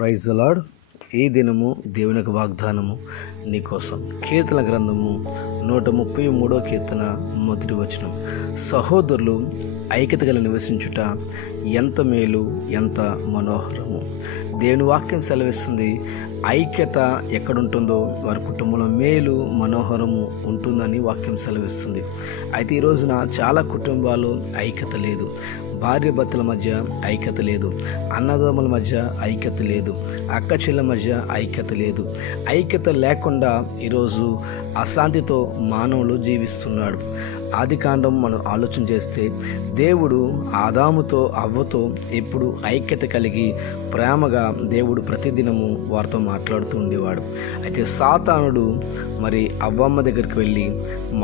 Praise the lord. ఈ దినము దేవుని యొక్క వాగ్దానము నీకోసం. కీర్తన గ్రంథము 133 కీర్తన 1 వచనం. సహోదరులు ఐక్యత గల నివసించుట ఎంత మేలు, ఎంత మనోహరము. దేవుని వాక్యం సెలవిస్తుంది, ఐక్యత ఎక్కడుంటుందో వారి కుటుంబంలో మేలు, మనోహరము ఉంటుందని వాక్యం సెలవిస్తుంది. అయితే ఈ రోజున చాలా కుటుంబాల్లో ఐక్యత లేదు. భార్య భర్తల మధ్య ఐక్యత లేదు, అన్నదమ్ముల మధ్య ఐక్యత లేదు, అక్క చెల్లెల మధ్య ఐక్యత లేదు. ఐక్యత లేకుండా ఈరోజు అశాంతితో మానవులు జీవిస్తున్నాడు. ఆదికాండం మనం ఆలోచన చేస్తే దేవుడు ఆదాముతో అవ్వతో ఎప్పుడు ఐక్యత కలిగి ప్రేమగా దేవుడు ప్రతిదినము వారితో మాట్లాడుతూ ఉండేవాడు. అయితే సాతానుడు మరి అవ్వమ్మ దగ్గరికి వెళ్ళి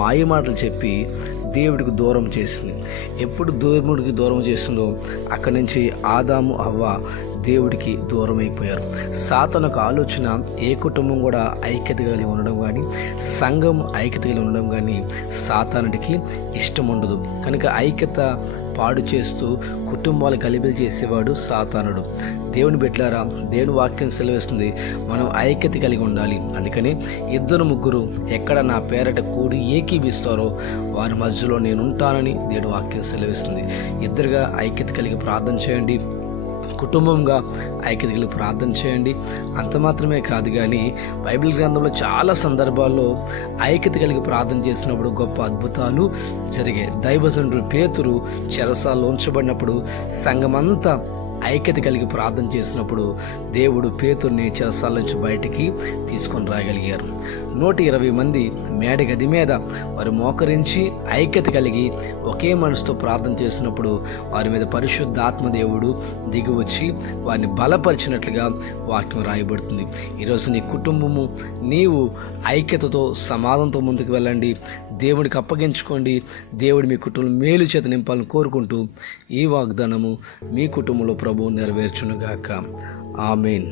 మాయ మాటలు చెప్పి దేవుడికి దూరం చేసింది. ఎప్పుడు దేవుడికి దూరం చేసిందో అక్కడి నుంచి ఆదాము అవ్వ దేవుడికి దూరం అయిపోయారు. సాతానుకు ఆలోచన ఏ కుటుంబం కూడా ఐక్యత కలిగి ఉండడం కానీ, సంఘం ఐక్యత కలిగి ఉండడం కానీ సాతానుడికి ఇష్టం ఉండదు. కనుక ఐక్యత పాడు చేస్తూ కుటుంబాలు గలిబిలి చేసేవాడు సాతానుడు. దేవుని బిడ్డలారా, దేవుని వాక్యం సెలవిస్తుంది, మనం ఐక్యత కలిగి ఉండాలి. అందుకని 2-3 ఎక్కడ నా పేరట కూడి ఏకీభిస్తారో వారి మధ్యలో నేను ఉంటానని దేవుని వాక్యం సెలవిస్తుంది. ఇద్దరుగా ఐక్యత కలిగి ప్రార్థన చేయండి, కుటుంబంగా ఐక్యత కలిగి ప్రార్థన చేయండి. అంత మాత్రమే కాదు కానీ బైబిల్ గ్రంథంలో చాలా సందర్భాల్లో ఐక్యత కలిగి ప్రార్థన చేసినప్పుడు గొప్ప అద్భుతాలు జరిగాయి. దైవజనుడు పేతురు చెరసాల్లో ఉంచబడినప్పుడు సంఘమంతా ఐక్యత కలిగి ప్రార్థన చేసినప్పుడు దేవుడు పేతుర్ని చెరసాల నుంచి బయటికి తీసుకొని రాగలిగారు. 120 మంది మేడగది మీద వారు మోకరించి ఐక్యత కలిగి ఒకే మనసుతో ప్రార్థన చేసినప్పుడు వారి మీద పరిశుద్ధాత్మ దేవుడు దిగి వచ్చి వారిని బలపరిచినట్లుగా వాక్యం రాయబడుతుంది. ఈరోజు నీ కుటుంబము నీవు ఐక్యతతో సమాధానంతో ముందుకు వెళ్ళండి, దేవుడికి అప్పగించుకోండి. దేవుడు మీ కుటుంబం మేలు చేత నింపాలని కోరుకుంటూ ఈ వాగ్దానము మీ కుటుంబంలో ప్రభువు నెరవేర్చునుగాక. ఆమేన్.